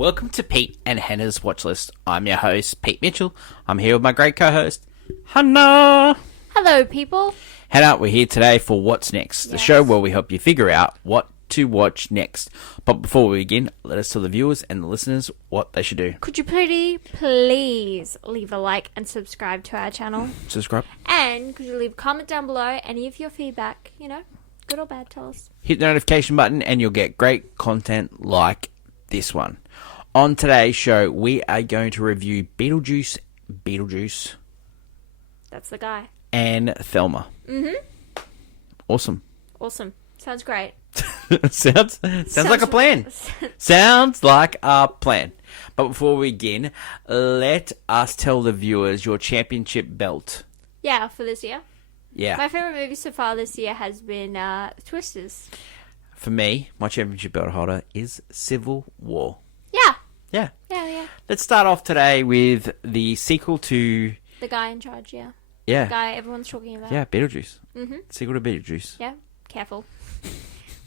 Welcome to Pete and Hannah's Watch List. I'm your host, Pete Mitchell. I'm here with my great co-host, Hannah. Hello, people. Hannah, we're here today for What's Next, the show where we help you figure out what to watch next. But before we begin, let us tell the viewers and the listeners what they should do. Could you please leave a like and subscribe to our channel? Subscribe. And could you leave a comment down below? Any of your feedback, good or bad, tell us. Hit the notification button and you'll get great content like this one. On today's show, we are going to review Beetlejuice, That's the guy. and Thelma. Mm-hmm. Awesome. Sounds great. Sounds like a plan. Sounds like a plan. But before we begin, let us tell the viewers your championship belt. Yeah, for this year. Yeah. My favourite movie so far this year has been Twisters. For me, my championship belt holder is Civil War. Yeah. Yeah. Let's start off today with the sequel to... The guy in charge, yeah. Yeah. The guy everyone's talking about. Yeah, Beetlejuice. Mm-hmm. Sequel to Beetlejuice. Yeah, careful.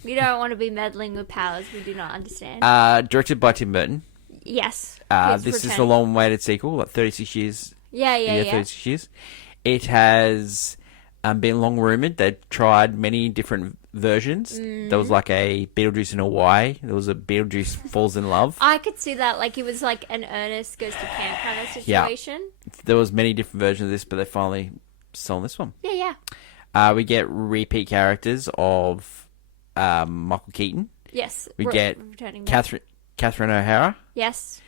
We don't want to be meddling with powers we do not understand. Directed by Tim Burton. Yes. This is the long-awaited sequel, like 36 years. Yeah. 36 years. It has been long rumoured. They've tried many different versions. There was like a Beetlejuice in Hawaii. There was a Beetlejuice Falls in Love. I could see that. Like, it was like an Ernest goes to camp kind of situation. Yeah. There was many different versions of this, but they finally sold this one. Yeah. We get repeat characters of Michael Keaton. Yes. We get Catherine O'Hara. Yes.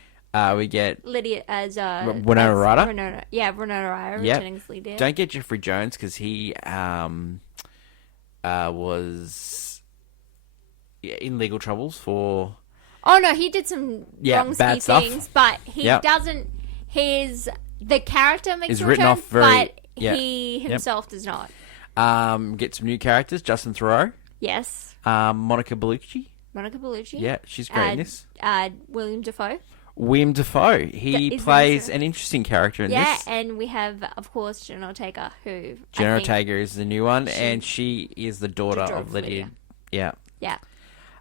We get Lydia as Winona Ryder. Winona Ryder returning as Lydia. Don't get Jeffrey Jones because he was in legal troubles for... Oh no, he did some wrong bad stuff. things, but he doesn't. The character makes a written return, off very... but he himself does not. Get some new characters. Justin Theroux. Yes. Monica Bellucci. Yeah, she's great in this. William Dafoe. William Dafoe. He plays an interesting character in this. Yeah, and we have, of course, Jen Ortega, who... Jen Ortega is the new one, and she is the daughter of Lydia. Yeah.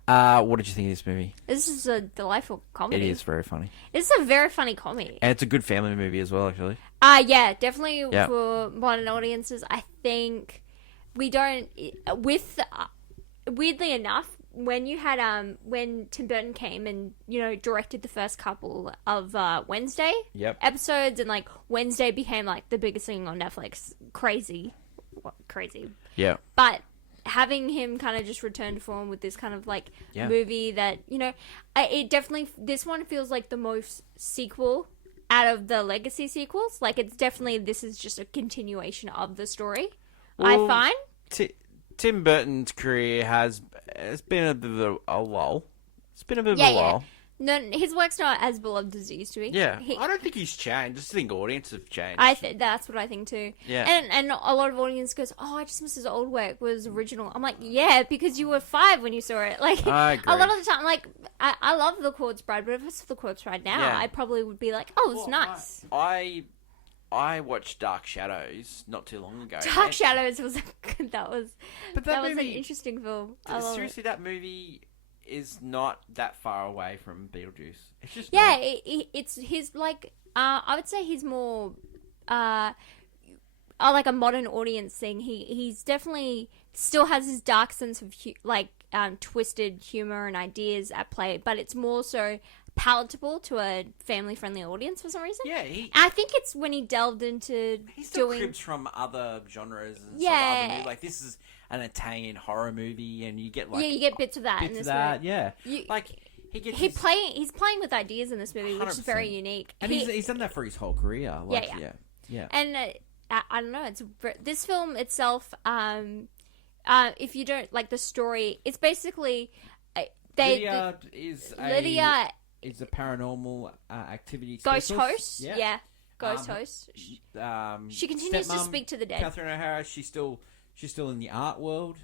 What did you think of this movie? This is a delightful comedy. It is very funny. It's a very funny comedy. And it's a good family movie as well, actually. Yeah, definitely for modern audiences. I think we don't... weirdly enough, when you had when Tim Burton came and directed the first couple of Wednesday episodes, and like Wednesday became like the biggest thing on Netflix, crazy. Yeah. But having him kind of just return to form with this kind of like movie that it definitely, this one feels like the most sequel out of the legacy sequels. Like, it's definitely, this is just a continuation of the story. Well, I find. Tim Burton's career has been a bit of a lull. It's been a bit of a lull. No, his work's not as beloved as it used to be. Yeah, I don't think he's changed. I just think audiences have changed. That's what I think too. Yeah. And a lot of audience goes, "Oh, I just miss his old work. Was original." I'm like, yeah, because you were 5 when you saw it. Like, I agree. a lot of the time, like, I love The Corpse Bride, but if I saw The Corpse Bride now, I probably would be like, "Oh, it's nice." I watched Dark Shadows not too long ago. Dark Shadows was that was an interesting film. Seriously, that movie is not that far away from Beetlejuice. It's just it's his like I would say he's more like a modern audience thing. He's definitely still has his dark sense of twisted humor and ideas at play, but it's more so palatable to a family-friendly audience for some reason. Yeah, I think it's when he delved into he still cribs from other genres and some other movies. Like, this is an Italian horror movie, and you get you get bits of that in this movie. Yeah, he's playing with ideas in this movie, 100%. Which is very unique. And he's done that for his whole career. Yeah. And I don't know. This film itself. If you don't like the story, it's basically Lydia is a paranormal activity ghost specialist. host. Ghost host. She continues to speak to the dead. Catherine O'Hara, she's still in the art world,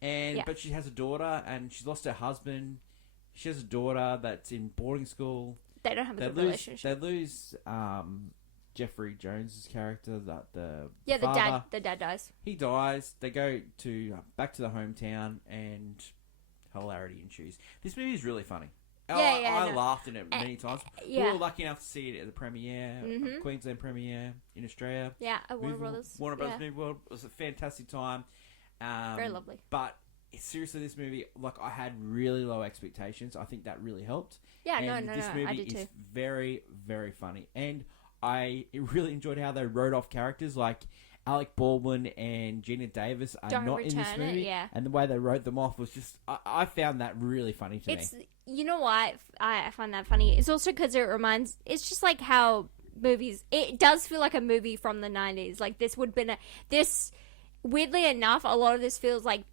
but she has a daughter, and she's lost her husband. She has a daughter that's in boarding school. They don't have a good relationship. They lose Jeffrey Jones's character, the father. The dad dies. He dies. They go back to the hometown, and hilarity ensues. This movie is really funny. I laughed in it many times. Yeah. We were lucky enough to see it at the premiere, Queensland premiere in Australia. Yeah, at Warner Brothers. Warner Brothers Movie World. It was a fantastic time. Very lovely. But seriously, this movie, like, I had really low expectations. I think that really helped. Yeah, and no, this movie I did is too. very, very funny. And I really enjoyed how they wrote off characters like Alec Baldwin and Gina Davis are Don't not in this return it, movie. yeah. And the way they wrote them off was just... I found that really funny to me. You know why I find that funny? It's also because it reminds... It's just like how movies... It does feel like a movie from the 90s. Like, this would have been this... Weirdly enough, a lot of this feels like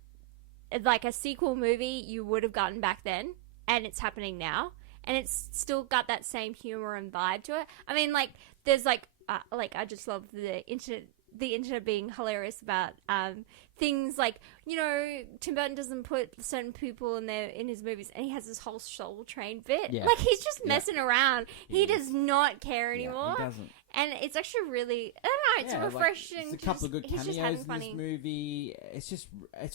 a sequel movie you would have gotten back then, and it's happening now. And it's still got that same humor and vibe to it. I mean, like, there's I just love the internet being hilarious about things like, you know, Tim Burton doesn't put certain people in his movies, and he has this whole Soul Train bit. Yeah. Like, he's just messing around. He does not care anymore. He doesn't. And it's actually really, I don't know, it's refreshing. There's a couple of good cameos in this movie. It's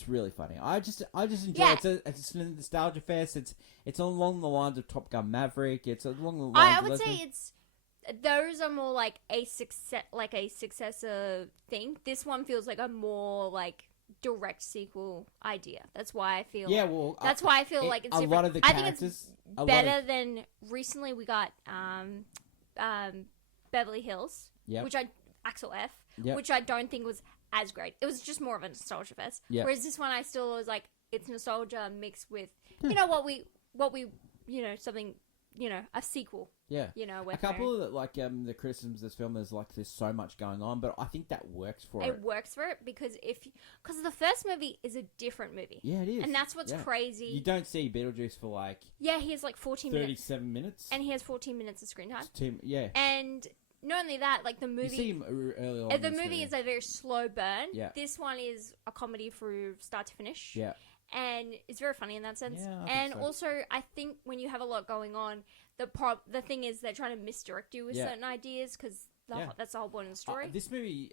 really funny. I just enjoy it. It's a nostalgia fest. It's along the lines of Top Gun Maverick. It's along the lines I of would say those are more like a successor thing. This one feels like a more like direct sequel idea. That's why I feel that's why I feel like it's a different. lot of the characters, I think it's better than recently we got Beverly Hills, which Axel F, which I don't think was as great. It was just more of a nostalgia fest. Yep. Whereas this one, I still was like, it's nostalgia mixed with you know what we something, you know, a sequel. Yeah, you know, a couple of the criticisms of this film is like there's so much going on, but I think that works for it. It works for it because the first movie is a different movie. Yeah, it is, and that's what's crazy. You don't see Beetlejuice for like he has like 37 minutes, and he has 14 minutes of screen time. And not only that, like the movie, you see him early on. The movie is a very slow burn. Yeah. This one is a comedy from start to finish. Yeah. And it's very funny in that sense. Yeah, and also, I think when you have a lot going on, the thing is they're trying to misdirect you with certain ideas because that's the whole point of the story. This movie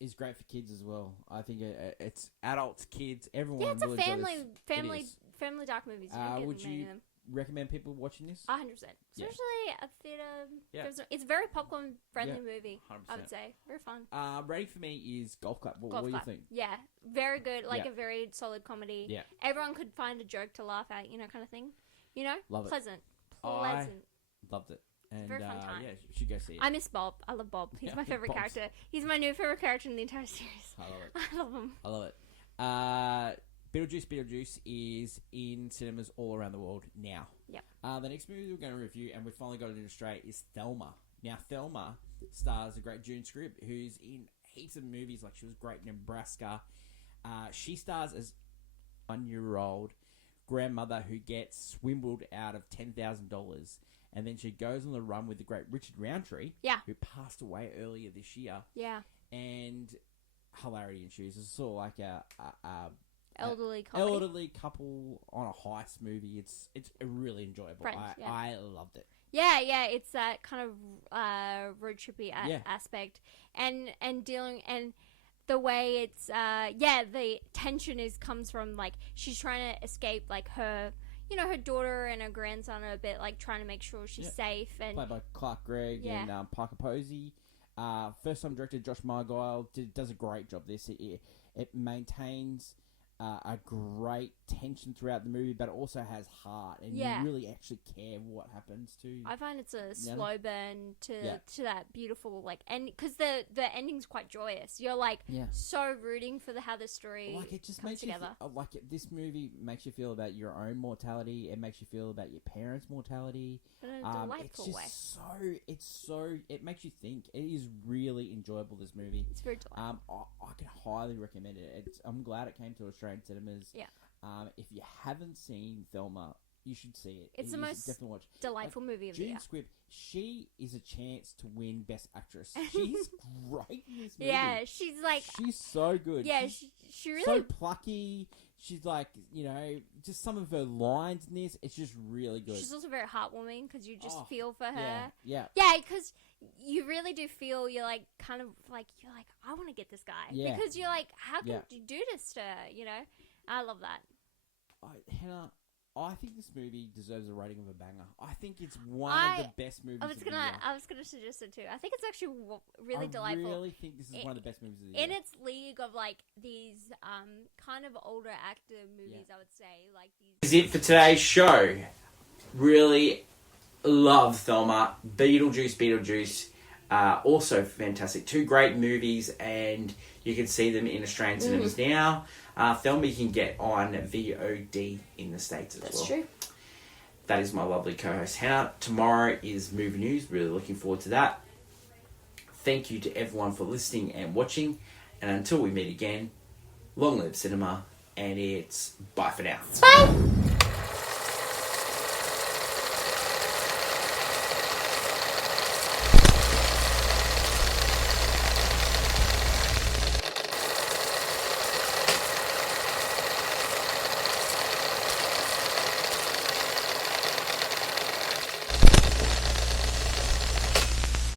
is great for kids as well. I think it's adults, kids, everyone. Yeah, it's really family dark movies. Would you recommend people watching this? 100%. Especially a theater. Yeah. It's a very popcorn friendly movie. 100%. I would say very fun. Rating for me is Golf Club. What do you think? Yeah, very good. Like a very solid comedy. Yeah, everyone could find a joke to laugh at. You know, kind of thing. You know, love pleasant. it. Pleasant. I loved it. And, very fun time. Yeah, you should go see it. I miss Bob. I love Bob. He's my favorite character. He's my new favorite character in the entire series. I love it. I love him. I love it. Beetlejuice is in cinemas all around the world now. Yep. The next movie we're going to review, and we finally got it in Australia, is Thelma. Now, Thelma stars a great June Scribb, who's in heaps of movies. Like, she was great in Nebraska. She stars as a 1-year-old grandmother who gets swindled out of $10,000, and then she goes on the run with the great Richard Roundtree, who passed away earlier this year. Yeah. And hilarity ensues. It's sort of like a elderly comedy. Elderly couple on a heist movie. It's really enjoyable. I loved it. Yeah, it's that kind of road trippy aspect, and dealing and the way it's the tension comes from like she's trying to escape like her daughter and her grandson are a bit like trying to make sure she's safe, and played by Clark Gregg and Parker Posey. First time director Josh Margile does a great job. It maintains a great tension throughout the movie, but it also has heart, and you really actually care what happens to. I find it's a slow burn to that beautiful because the ending's quite joyous. You're like so rooting for how the story it just comes makes together. This movie makes you feel about your own mortality. It makes you feel about your parents' mortality. In a delightful way. It makes you think. It is really enjoyable. This movie. It's very delightful. I can highly recommend it. I'm glad it came to Australian cinemas. Yeah. If you haven't seen Thelma, you should see it. It's the most delightful movie of the year. June Squibb, she is a chance to win Best Actress. She's great in this movie. Yeah, she's so good. Yeah, she really so plucky. She's like, just some of her lines in this. It's just really good. She's also very heartwarming because you just feel for her. Yeah. Yeah, because you really do feel you're like kind of like I want to get this guy because you're like how can you do this to her? I love that. Hannah, I think this movie deserves a rating of a banger. I think it's one of the best movies of the year. I was gonna suggest it too. I think it's actually really delightful. I really think this is one of the best movies of the year. In its league of like these kind of older actor movies, I would say like these. This is it for today's show. Really love Thelma. Beetlejuice. Also fantastic. 2 great movies, and you can see them in Australian cinemas now. Thelma you can get on VOD in the States as well. That's true. That is my lovely co-host Hannah. Tomorrow is movie news. Really looking forward to that. Thank you to everyone for listening and watching. And until we meet again, long live cinema. And it's bye for now. Bye.